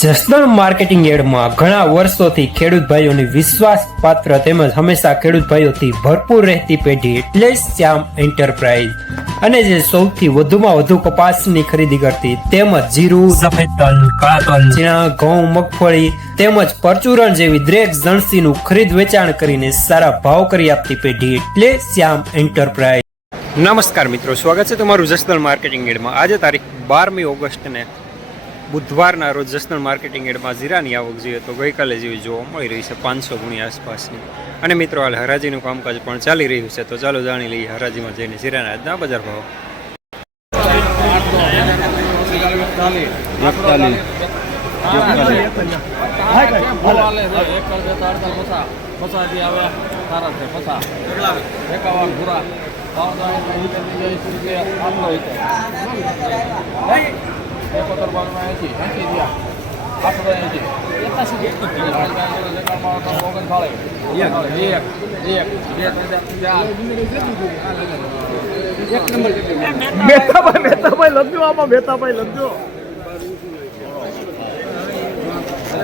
Jasdan marketing યાર્ડમાં ઘણા વર્ષોથી ખેડૂત ભાઈઓની વિશ્વાસપાત્ર તેમજ હંમેશા ખેડૂત ભાઈઓથી ભરપૂર રહેતી પેઢી એટલે શ્યામ એન્ટરપ્રાઇઝ, અને જે સૌથી વધુમાં વધુ કપાસની ખરીદી કરતી તેમજ જીરું, સફેદ તલ, કાળા તલ, ચણા, ઘઉં, મગફળી તેમજ પરચુરણ જેવી દરેક જણસીનું ખરીદ વેચાણ કરીને સારા ભાવ કરી આપતી પેઢી એટલે શ્યામ એન્ટરપ્રાઇઝ. નમસ્કાર મિત્રો, સ્વાગત છે તમારું જસદણ માર્કેટિંગ યાર્ડમાં. આજે તારીખ 12મી ઓગસ્ટને બુધવારના રોજ જસદણ માર્કેટિંગ યાર્ડમાં જીરાની આવક જોઈએ તો ગઈકાલે જેવી જોવા મળી રહી છે 500 ગુણી આસપાસની. અને મિત્રો હાલ હરાજીનું કામકાજ પણ ચાલી રહ્યું છે, તો ચાલો જાણી લઈએ હરાજીમાં જઈને જીરાના આજના બજાર ભાવ.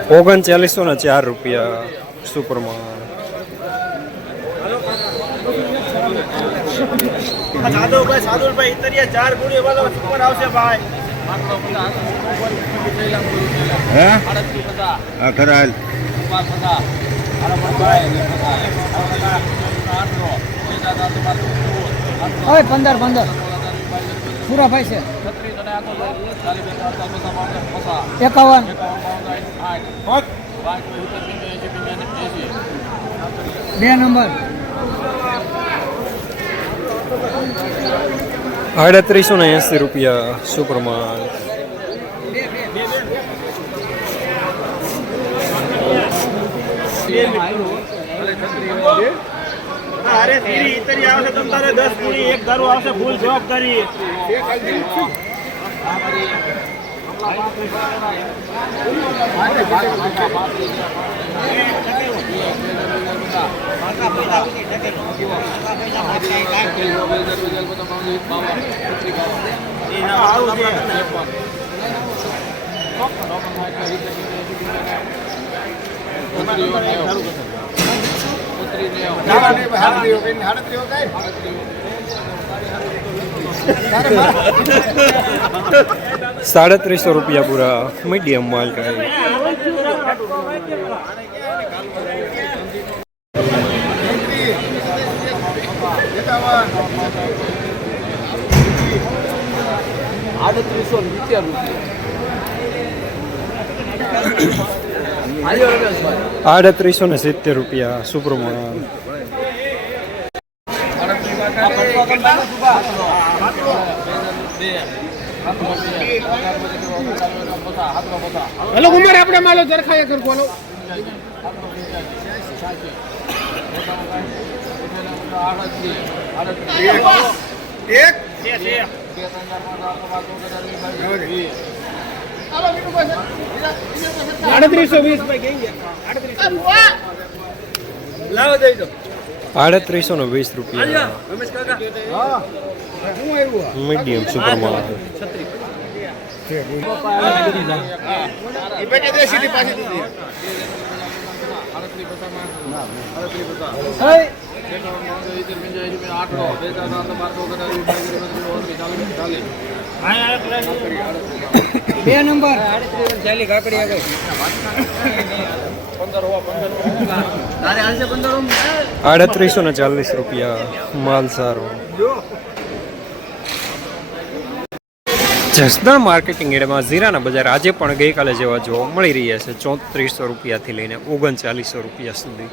₹3904 સુપરમાં. સાદુભાઈ ઇતરિયા 4 ગુણી વાળો સુપર આવશે ભાઈ. પૂરા ભાઈ છે 51 2 નંબર ₹3880 સુપરમાં. અરે ધીરી ઇતરી આવશે તમારે 10 ગુણી એક ધારો આવશે ફૂલ જવાબદારી. ₹350 પૂરા મીડિયમ માલ કહે. ₹3870 સુપરમાં. હેલો કુમાર, આપણે માલો જરખાયા કર બોલો. એક ₹3820 મીડિયમ સુપરમાં. બે નંબર ₹3840 માલ સારો. જસદણ માર્કેટિંગ યાર્ડમાં જીરાના બજાર આજે પણ ગઈકાલે જેવા જોવા મળી રહ્યા છે. ₹3400 થી લઈને ₹3900 સુધી.